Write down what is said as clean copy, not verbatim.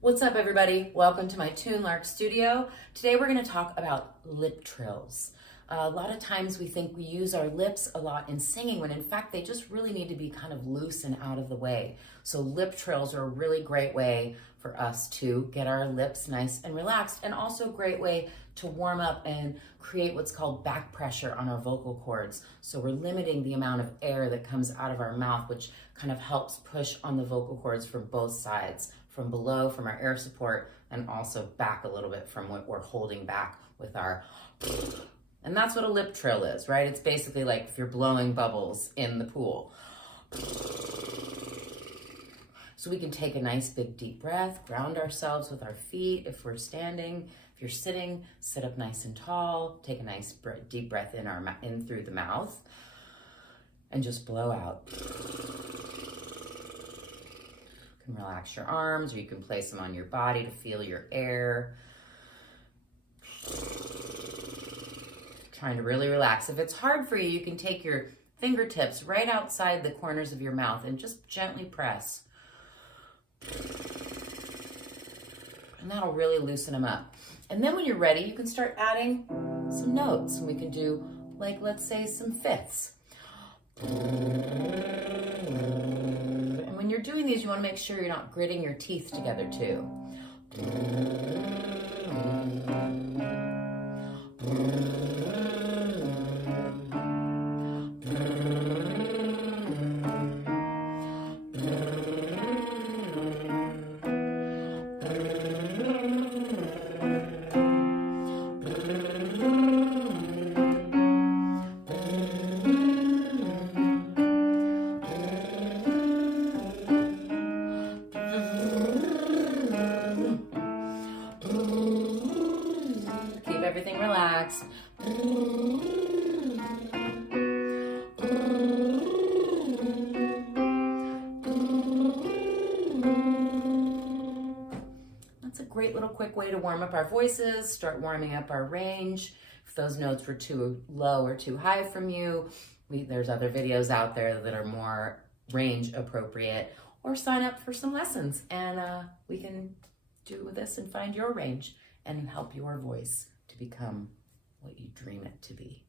What's up, everybody? Welcome to my Tunelark studio. Today we're going to talk about lip trills. A lot of times we think we use our lips a lot in singing when in fact they just really need to be kind of loose and out of the way. So lip trills are a really great way for us to get our lips nice and relaxed, and also a great way to warm up and create what's called back pressure on our vocal cords. So we're limiting the amount of air that comes out of our mouth, which kind of helps push on the vocal cords from both sides, from below, from our air support, and also back a little bit from what we're holding back with our and that's what a lip trill is, right? It's basically like if you're blowing bubbles in the pool. So we can take a nice big deep breath, ground ourselves with our feet if we're standing. If you're sitting, sit up nice and tall, take a nice deep breath in through the mouth, and just blow out. You can relax your arms, or you can place them on your body to feel your air. Trying to really relax. If it's hard for you, you can take your fingertips right outside the corners of your mouth and just gently press. And that'll really loosen them up. And then when you're ready, you can start adding some notes. And we can do, like, let's say some fifths. And when you're doing these, you want to make sure you're not gritting your teeth together too. Keep everything relaxed. That's a great little quick way to warm up our voices, start warming up our range. If those notes were too low or too high from you, there's other videos out there that are more range appropriate, or sign up for some lessons and we can do this and find your range and help your voice to become what you dream it to be.